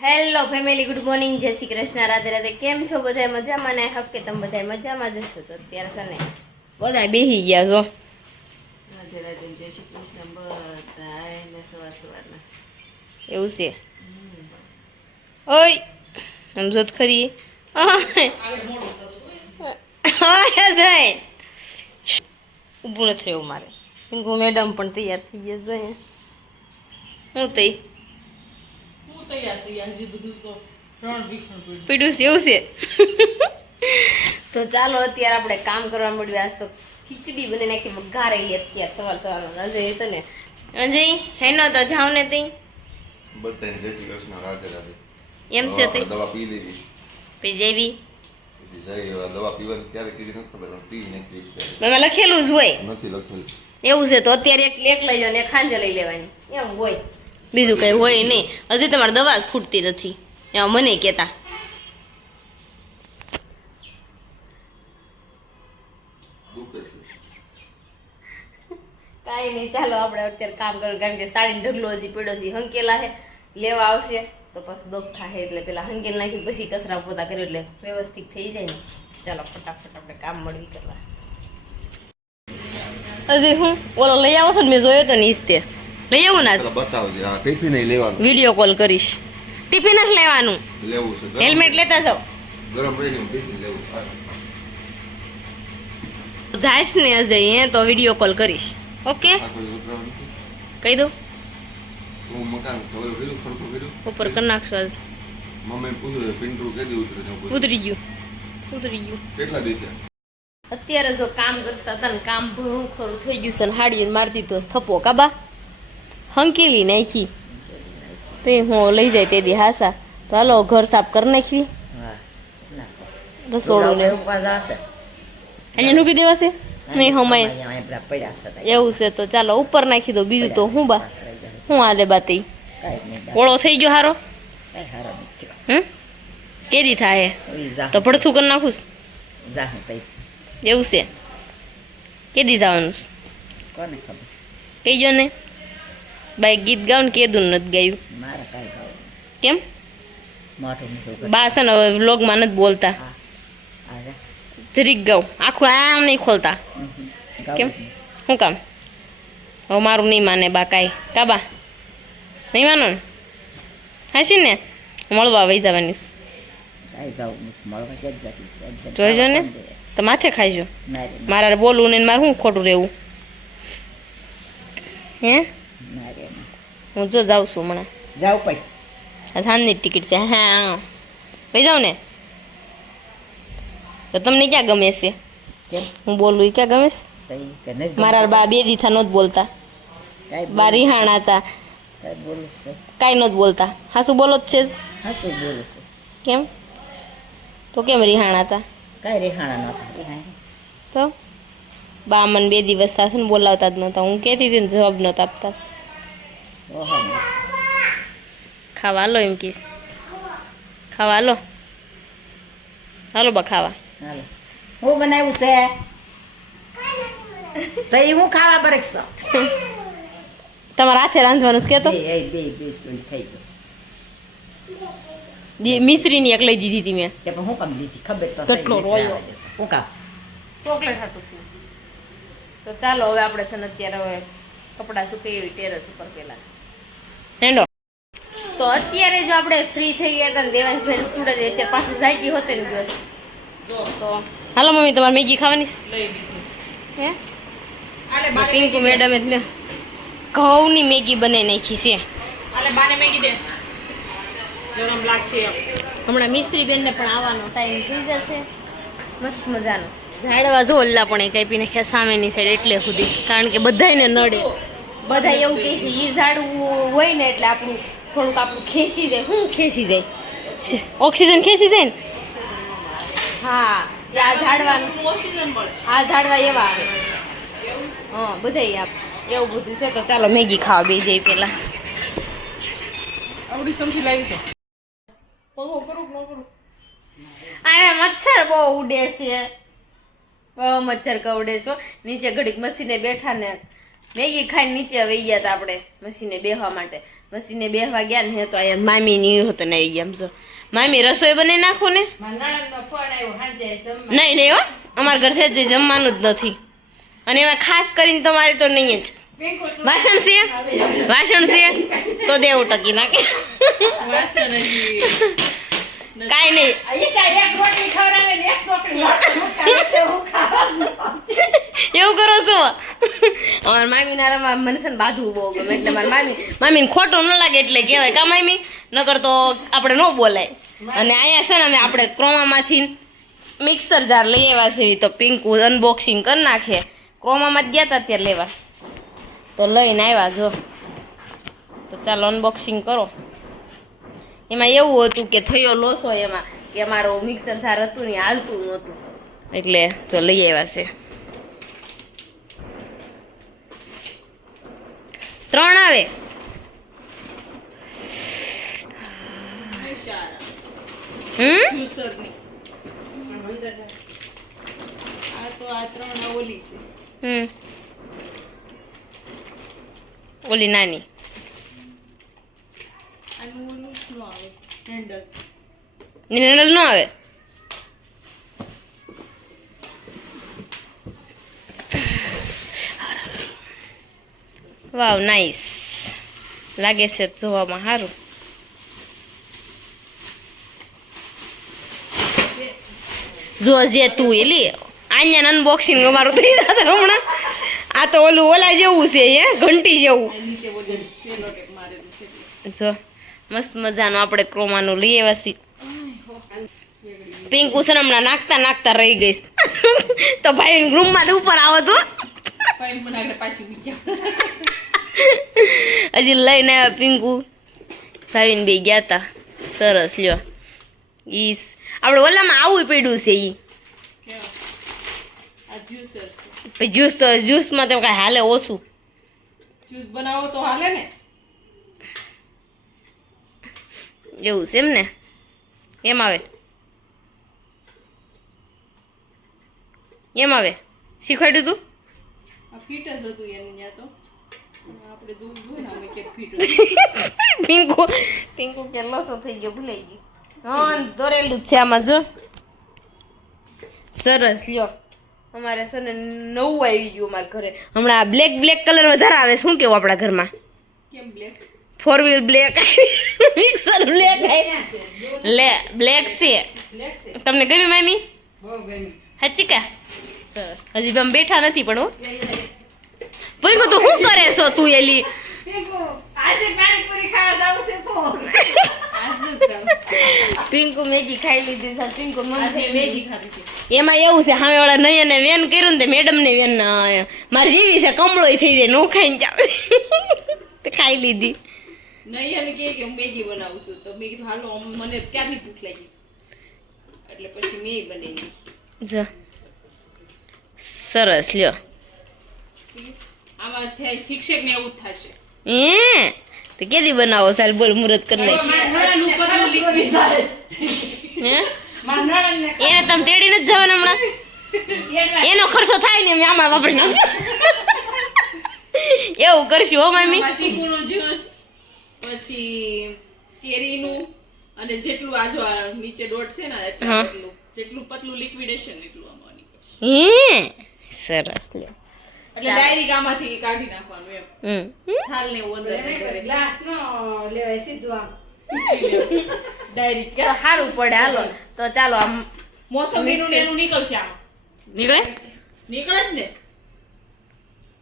Hello family, good morning, જય શ્રી કૃષ્ણ, રાધે રાધે. કેમ છો બધા? મજામાં ને? હક કે તમે બધા મજામાં જ છો? તો અત્યારે છે ને બધા બેસી ગયા છો. રાધે રાધે, જય શ્રી કૃષ્ણ બધાને સવારના એવું છે? ઓય સમજો તો ખરી. જાય ઊભું નથી રહેવું મારે. પિંકુ મેડમ પણ તૈયાર થઈ ગયા જોઈએ. હું તઈ પીડું છે એવું છે. તો ચાલો અત્યારે આપણે કામ કરવા મળ્યું. આજ તો ખીચડી બની નાખી, વઘારેલી અત્યારે સવારમાં. અજય છે ને, અજય હેનો તો જાવ ને તઈ બધાને જય શ્રી કૃષ્ણ, રાધે રાધે. એમ છે તઈ દવા પી લીધી, પી જેવી પછી જઈ દવા પીવાની ક્યારે કીધી નથી ખબર, પણ પી નાખી. એમાં લખેલું જ હોય. નથી લખેલું એવું છે તો અત્યારે એક લઈ લો ને એક ખાંજે લઈ લેવાની, એમ હોય. બીજું કઈ હોય નહીં. હજી તમારે દવા જ ખૂટતી નથી એમાં મને કહેતા. દુખે છે. કાંઈ નહીં, ચાલો આપણે અત્યારે કામ કરો. કારણ કે સાડીનો ઢગલો હજી પડ્યો છે, હંકેલા છે, લેવા આવશે તો પાછું દોખ થાય. એટલે પેલા હંકેલ નાખી પછી કચરા પોતા કર્યો એટલે વ્યવસ્થિત થઈ જાય ને. ચાલો ફટાફટ આપણે કામ મળવી કરવા. હજી હું ઓલો લઈ આવો છો ને, મેં જોયો તો ને ઈસ્તે લઈ આવું ને. બતાવજે. હા, ટિફિન નહીં લેવાનું, વિડીયો કોલ કરીશ. ટિફિન જ લેવાનું, લેવું છે. હેલ્મેટ લેતા જાઓ. ગરમ રહીને ટિફિન લેવું. જાઈશ ને અજય તો વિડીયો કોલ કરીશ. ઓકે, આખું ઉતરવાનું નથી. કહી દઉં હું મકાન ઓલું પેલું ખડકું કર્યું, ઉપર કરી નાખશો. આજ મમ્મીને પૂછ્યું પિંટુ કેદી ઉતરે છે. ઉતરી ગયું. કેટલા દિવસે? અત્યારે જો કામ કરતા હતા ને, કામ ભણું ખરું થઈ ગયું છે ને, હાડીને મારી દીધો થપ્પો. કાબા હંકેલી નાખી તે હું લઈ જાય તે દી હાસા. તો હાલો ઘર સાફ કરી નાખવી. રસોડું ને અહીંયા મૂકી દેવાશે નહીં હમાય એવું છે. તો ચાલો ઉપર નાખી દો. બીજું તો હું બા હું આલે બાતી ઓળો થઈ ગયો હારો. કેદી થાય તો ભડથું કરી નાખું. એવું છે? કેદી જવાનું કહીજો ને. બાઈ ગીત ગાવ ને, કેદું નથી ગાયું. કેમ? બા છે ને હવે વ્લોગમાં નથી બોલતા. જરીક ગાવ, આખું આમ નહીં ખોલતા. કેમ? શું કામ? હવે મારું નહીં માને બા કાંઈ. કાબા નહીં માનો ને? હાશી ને મળવા વહી જવાની. જોઈજો ને તો માથે ખાઈજો. મારે બોલવું ને મારે શું ખોટું રહેવું હે? હું જો જાઉં છું હમણાં. જાવ પછી આ સાંજની ટિકિટ છે. હા ભાઈ જાઉં ને. તો તમને ક્યાં ગમે છે? હું બોલું એ ક્યાં ગમે છે? મારા બા બે દીથા નહોત બોલતા. બા રિહાણા હતા, કાંઈ નહોત બોલતા. હાસું બોલો જ છે. કેમ? તો કેમ રિહાણા હતા? તો બા મને 2 દિવસ સાથે ને બોલાવતા જ નહોતા. હું કહેતી હતી ને જવાબ નહોતા આપતા. ખાવા લો એમ કહીશ. ખાવા લો. હાલો બા ખાવા. હું બનાવ્યું છે તો એ હું ખાવા બરકશો. તમારા હાથે રાંધવાનું છે કે? તો મિશ્રીની એક લઈ દીધી હતી મેં. હું કામ દીધી ખબર તો કેટલો રોયો. હું કામ ચોકલેટ હાટું છું. તો ચાલો હવે આપણે છે ને અત્યારે હવે કપડાં સુકાઈ ટેરેસ ઉપર પેલા હેંડો. તો અત્યારે જો આપણે ફ્રી થઈ ગયા હતા ને, દેવાંશભાઈ સુડે અત્યારે પાછું જાગી હોતે ને દિવસ. તો હાલો મમ્મી, તમારે મેગી ખાવાની હે? પિંકુ મેડમે મેં ઘઉંની મેગી બનાવી નાખી છે. હમણાં મિસ્ત્રી બેનને પણ આવવાનો ટાઈમ થઈ જશે. મસ્ત મજાનો ઝાડવા જો ઓલા પણ એ કાપી નાખ્યા સામેની સાઈડ એટલે સુધી. કારણ કે બધાને નડે. બધા એવું કહે છે એ ઝાડવું હોય ને એટલે આપણું થોડુંક આપણું ખેંચી જાય. શું ખેંચી જાય? ઓક્સિજન ખેંચી જાય ને. હા, આ ઝાડવાનું આ ઝાડવા એવા આવે. હા, બધાય એવું બધું છે. તો ચાલો મેગી ખાવા બે જઈએ પેલા. આવડી ચમચી લાવી છે. અરે મચ્છર બહુ ઉડે છે. બહુ મચ્છર કવડે છો. નીચે ઘડીક મશીને બેઠા ને મેગી ખાઈને નીચે વહી ગયા હતા આપણે મશીને બેસવા માટે. પછી ને બેહવા ગયા ને તો અહીંયા મામી ની હોત ને આવી ગયા આમ જો મામી રસોઈ બનાવી નાખો ને નહીં નહીં હો અમારા ઘર છે જે જમવાનું જ નથી અને એમાં ખાસ કરીને તમારે તો નહીં જ વાસણ છે તો દેવું ટકી નાખે કાંઈ નહીં એવું કરો છો અમારા મામી નારામાં મને છે ને બાંધવું બહુ ગમે એટલે મારા મામીને ખોટું ન લાગે એટલે કહેવાય કા મામી નકર તો આપણે ન બોલાય અને અહીંયા છે ને અમે આપણે ક્રોમામાંથી મિક્સર જાર લઈ આવ્યા છે તો પિંકુ અનબોક્સિંગ કરી નાખે ક્રોમામાં જ ગયા હતા ત્યારે લેવા તો લઈને આવ્યા જો તો ચાલો અનબોક્સિંગ કરો એમાં એવું હતું કે થયો લોસો એમાં કે અમારું મિક્સર સાર હતું ને હાલતું નહોતું એટલે તો લઈ આવ્યા છે 3 આવે ઓલી નાની હેન્ડલ ન આવે વાવ નાઈસ લાગે છે જોવામાં સારું જો જે તું એલી આન્યા અનબોક્સિંગ અમારું થઈ જશે હમણાં આ તો ઓલા જેવું છે હે ઘંટી જેવું જો મસ્ત મજાનું આપણે ક્રોમાનું લઈ આવ્યા છીએ પિંકુ છે હમણાં નાખતા રહી ગઈ તો ભાઈ રૂમમાં ઉપર આવો તો હજી લઈને આવ્યા પિંકુ ભાવીને બે ગયા તા સરસ લ્યો ઈ આપણે ઓલામાં આવું પડ્યું છે ઈ જ્યુસમાં તો કઈ હાલે ઓછું જ્યુસ બનાવો તો હાલે ને એવું છે એમ ને એમ આવે શીખવાડ્યું તું ફિટ જ હતું એનું ત્યાં તો આપણે જોવું જોઈએ ને અમે કે ફિટ પિંકુ કે લોસો થઈ ગયો ભૂલાઈ ગયું હા દોરેલું જ છે આમાં જો સરસ લ્યો અમારે છે ને નવું આવી ગયું અમારા ઘરે હમણાં બ્લેક કલર વધારે આવે શું કેવું આપણા ઘરમાં કેમ black 4 wheel black mixer black black છે તમને ગમી મામી બહુ ગમી સાચી કા સરસ હજી આમ બેઠા નથી પણ હું તું શું કરે છો તું એલી આજે પાણીપુરી ખાવા જાવ છે પિંકુ મેગી ખાઈ લીધી છે પિંકુ મેગી ખાધી છે એમાં એવું છે સામે વાળા નહીં એને વેન કર્યું ને તે મેડમ ને વેન મારી જેવી છે કમળો થઈ જાય નો ખાઈને જાવ ખાઈ લીધી નહીં અને કે હું મેગી બનાવું છું તો મેં કીધું હાલો મને ક્યારની ભૂખ લાગી એટલે પછી મેં બનાવી જો સરસ લ્યો આમાં શિક્ષક ને એવું જ થશે તો કેદી બનાવો સાલ બોલ મુહૂર્ત કરી નાખી એને તમે તેડી નથી જવાના હમણાં એનો ખર્ચો થાય ને અમે આમાં વાપરી નાખજો એવું કરશું હો મમ્મી ચીકુનું જ્યુસ પછી કેરીનું અને જેટલું આજો નીચે ડોટ છે ને જેટલું પતલું લિક્વિડેશન એટલું આમાં નીકળશે સરસ લ્યો એટલે ડાયરેક્ટ આમાંથી કાઢી નાખવાનું એમ છાલ ને અંદર ગ્લાસ નો લેવાય સીધું આમ ડાયરેક્ટ સારું પડે હાલો તો ચાલો આમ મોસંબીનું ને એનું નીકળશે આમ નીકળે જ ને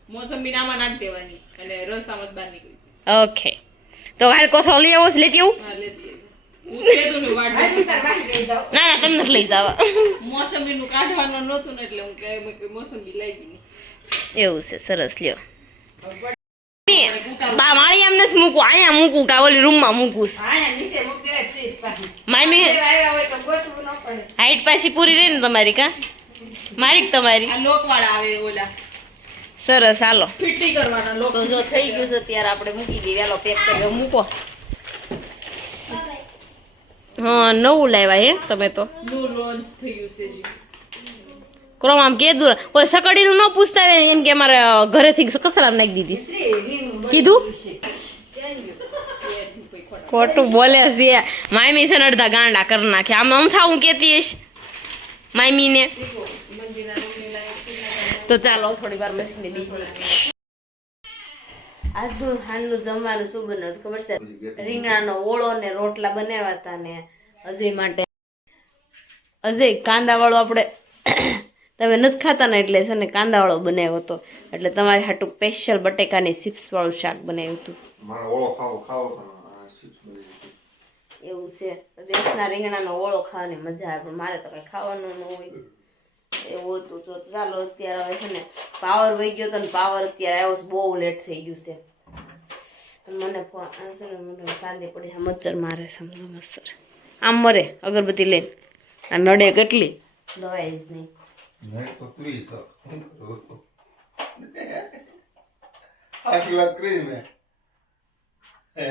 મોસંબી આમાં નાખી દેવાની અને રસ આમાં જ બહાર નીકળી ઓકે તો હાલ કોથળો લઈ આવો લેતી આવું હા લેતી ના તમે નથી લઈ જવા મોસંબીનું કાઢવાનું નહોતું ને એટલે હું કે મોસંબી લઈ ગઈ એવું છે સરસ લ્યો મારી એમ નથી મૂકવું અહીંયા મૂકું કા ઓલી રૂમમાં મૂકું મામી હાઈટ પાછી પૂરી રહી ને તમારી કા મારી તમારી લોક વાળા આવે ઓલા સરસ હાલો ફિટિંગ કરવાના લોક તો જો થઈ ગયું છે ત્યારે આપણે મૂકી દઈએ હાલો પેક કરી મૂકો હા નવું લાવ્યા હે તમે તો નું લોન્ચ થઈ ગયું છે જી ક્રોમ આમ કીધું ઓલે સકડીનું ન પૂછતા એમ કે અમારે ઘરેથી કચરામાં નાખી દીધી કીધું ખોટું બોલે છે માયમી છે ને અડધા ગાંડા કરી નાખે આમ આમ થાવું કેતી હશ માયમીને તો ચાલો થોડી વાર મશીને બીજી આજનું હાલનું જમવાનું શું બનાવ્યું ખબર છે રીંગણાનો ઓળો ને રોટલા બનાવ્યા હતા ને અજય માટે અજય કાંદાવાળો આપણે તમે નથી ખાતા ને એટલે છે ને કાંદાવાળો બનાવ્યો હતો એટલે તમારી હાટું સ્પેશિયલ બટેકાની ચિપ્સ વાળું શાક બનાવ્યું હતું મારો ઓળો ખાવો પણ આ chips બની ગઈ. એવું છે દેશના રીંગણાનો ઓળો ખાવાની મજા આવે પણ મારે તો કઈ ખાવાનું ન હોય એવું હતું તો ચાલો અત્યારે હવે છે ને પાવર વહી ગયો તો ને પાવર અત્યારે આવ્યો છે, બહુ લેટ થઈ ગયું છે મને છે ને મને શાંતિ પડી મચ્છર મારે સમજો મચ્છર આમ મરે અગરબત્તી લઈને આ નડે કેટલી દવાઈ જ નહીં મેં તો તુંય છો. હું કરું? આશીર્વાદ કરી મેં હે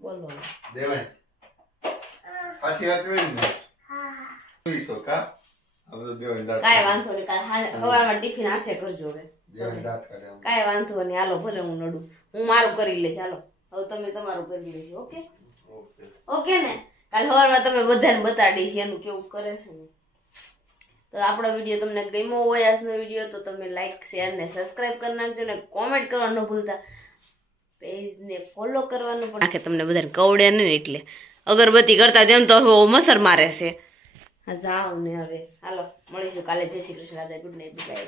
બોલો દેવાય આશીર્વાદ કરી મેં તુંય છો કા હવે તો દેવાય દાંત કાંઈ વાંધો નહીં કાલ સવારમાં ટિફિન હાથે કરજો હવે દેવાય દાંત કાઢે આમ. કાંઈ વાંધો નહીં હાલો ભલે હું નડું હું મારું કરી લઈશ હાલો હવે તમે તમારું કરી લેજો ઓકે ઓકે ઓકે ને કાલ સવારમાં તમે બધાને બતાડીશ એનું કેવું કરે છે ને તો આપણો વિડીયો તમને ગમ્યો હોય આજનો વિડીયો તો તમે લાઈક શેર ને સબસ્ક્રાઇબ કરી નાખજો ને કોમેન્ટ કરવાનું ન ભૂલતા પેજને ફોલો કરવાનું પણ નાખે તમને બધાને કવડે ને એટલે અગરબત્તી કરતા તેમ તો મસર મારે છે હા જાઓ ને હવે હાલો મળીશું કાલે જય શ્રી કૃષ્ણ દાદા ગુડ નાઇટ બાય